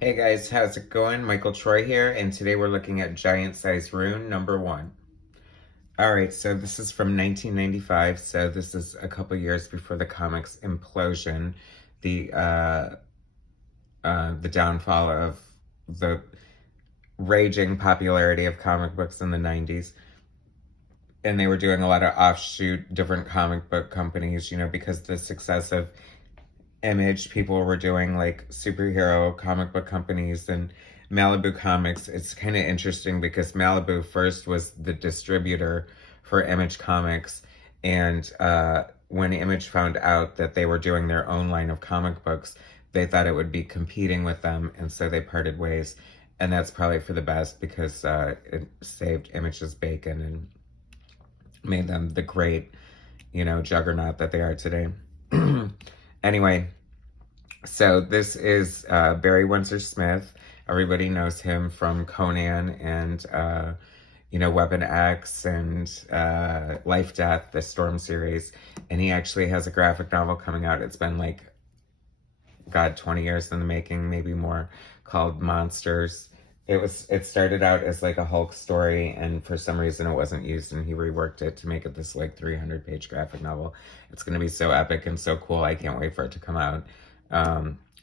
Hey guys, how's it going? Michael Troy here, and today we're looking at Giant Size Rune #1. Alright, so this is from 1995, so this is a couple years before the comics implosion, the the downfall of the raging popularity of comic books in the 90s. And they were doing a lot of offshoot different comic book companies, because the success of Image, people were doing like superhero comic book companies and Malibu Comics. It's kind of interesting because Malibu first was the distributor for Image Comics, and when Image found out that they were doing their own line of comic books, they thought it would be competing with them, and so they parted ways. And that's probably for the best because it saved Image's bacon and made them the great, juggernaut that they are today. Anyway, so this is Barry Windsor-Smith. Everybody knows him from Conan and, Weapon X and Life, Death, the Storm series. And he actually has a graphic novel coming out. It's been like, God, 20 years in the making, maybe more, called Monsters. It started out as like a Hulk story, and for some reason it wasn't used, and he reworked it to make it this like 300-page graphic novel. It's gonna be so epic and so cool. I can't wait for it to come out.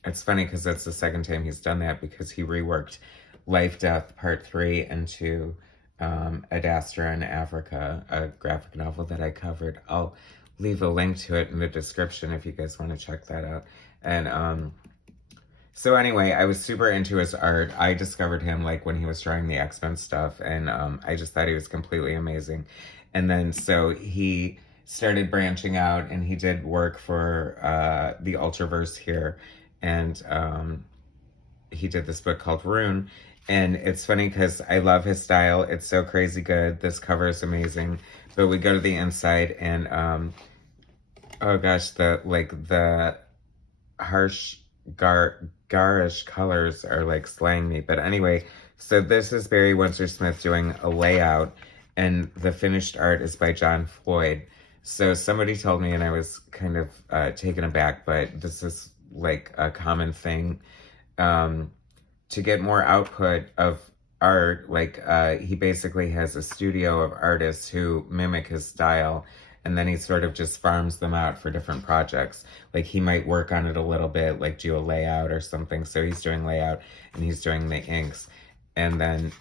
It's funny because that's the second time he's done that, because he reworked Life, Death Part 3 into Adastra in Africa, a graphic novel that I covered. I'll leave a link to it in the description if you guys want to check that out. And so anyway, I was super into his art. I discovered him like when he was drawing the X-Men stuff, and I just thought he was completely amazing. And then so he started branching out, and he did work for the Ultraverse here, and he did this book called Rune. And it's funny because I love his style. It's so crazy good. This cover is amazing. But we go to the inside, and oh gosh, the harsh garish colors are like slaying me. But anyway, so this is Barry Windsor-Smith doing a layout, and the finished art is by John Floyd. So somebody told me, and I was kind of taken aback, but this is like a common thing, to get more output of art. Like he basically has a studio of artists who mimic his style, and then he sort of just farms them out for different projects. Like he might work on it a little bit, like do a layout or something. So he's doing layout and he's doing the inks. And then,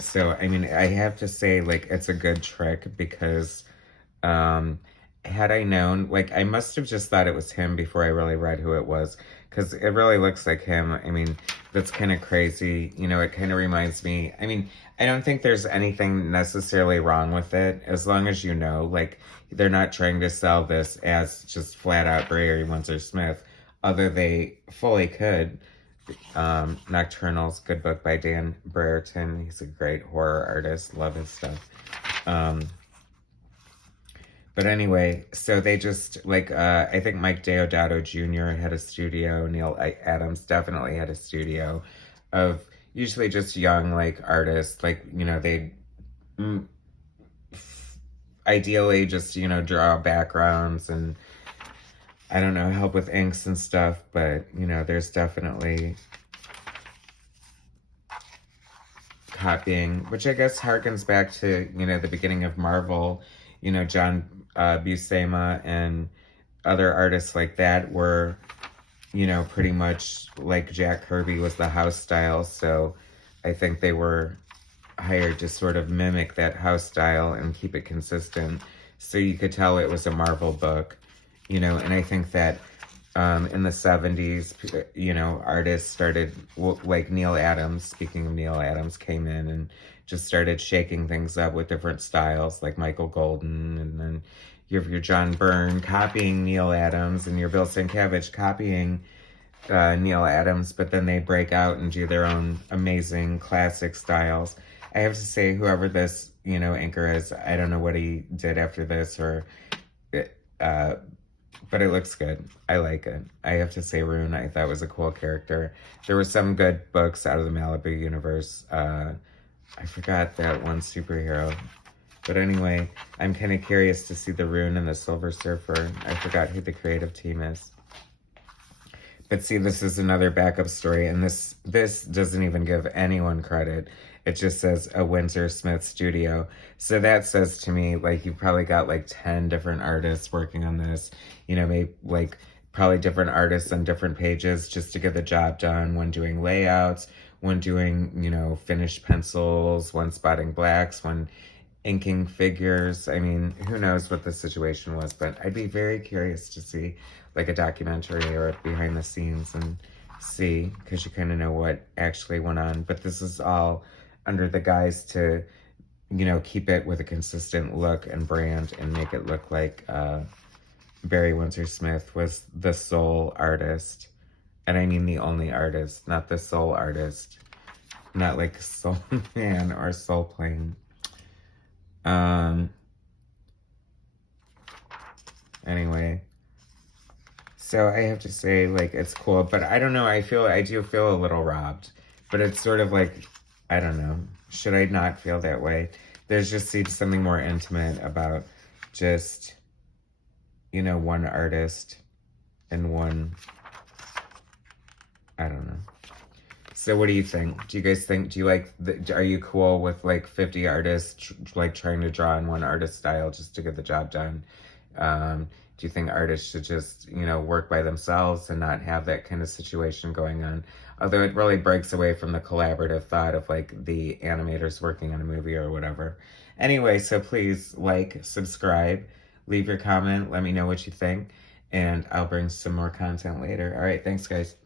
so, I mean, I have to say, like, it's a good trick because had I known, like, I must have just thought it was him before I really read who it was, because it really looks like him. I mean, that's kind of crazy. It kind of reminds me, I mean, I don't think there's anything necessarily wrong with it, as long as like, they're not trying to sell this as just flat out Barry Windsor-Smith, although they fully could. Nocturnal's good book by Dan Brereton. He's a great horror artist. Love his stuff. But anyway, so they just, like, I think Mike Deodato Jr. had a studio. Neil Adams definitely had a studio of usually just young, like, artists. Like, they ideally just, draw backgrounds and, I don't know, help with inks and stuff. But, there's definitely copying, which I guess harkens back to, the beginning of Marvel. John Buscema and other artists like that were, pretty much like Jack Kirby was the house style. So I think they were hired to sort of mimic that house style and keep it consistent. So you could tell it was a Marvel book, and I think that in the 70s, artists started, like Neil Adams, speaking of Neil Adams, came in and just started shaking things up with different styles, like Michael Golden, and then you have your John Byrne copying Neil Adams, and your Bill Sienkiewicz copying Neil Adams, but then they break out and do their own amazing classic styles. I have to say, whoever this, anchor is, I don't know what he did after this, or but it looks good. I like it. I have to say, Rune, I thought was a cool character. There were some good books out of the Malibu universe. I forgot that one superhero. But anyway, I'm kind of curious to see the Rune and the Silver Surfer. I forgot who the creative team is. But see, this is another backup story, and this doesn't even give anyone credit. It just says a Windsor-Smith studio. So that says to me, like, you've probably got like 10 different artists working on this. You know, maybe like probably different artists on different pages just to get the job done. One doing layouts, one doing, you know, finished pencils, one spotting blacks, one inking figures. I mean, who knows what the situation was, but I'd be very curious to see like a documentary or behind the scenes and see, because you kind of know what actually went on. But this is all under the guise to, you know, keep it with a consistent look and brand and make it look like Barry Windsor-Smith was the sole artist. And I mean the only artist, not the sole artist. Not like soul man or soul plane. Anyway, so I have to say, like, it's cool, but I don't know, I do feel a little robbed, but it's sort of like, I don't know, should I not feel that way? There's just seems something more intimate about just, you know, one artist and one, I don't know. So what do you think? Do you guys think, are you cool with like 50 artists like trying to draw in one artist style just to get the job done? Do you think artists should just, you know, work by themselves and not have that kind of situation going on? Although it really breaks away from the collaborative thought of like the animators working on a movie or whatever. Anyway, so please like, subscribe, leave your comment, let me know what you think, and I'll bring some more content later. All right, thanks guys.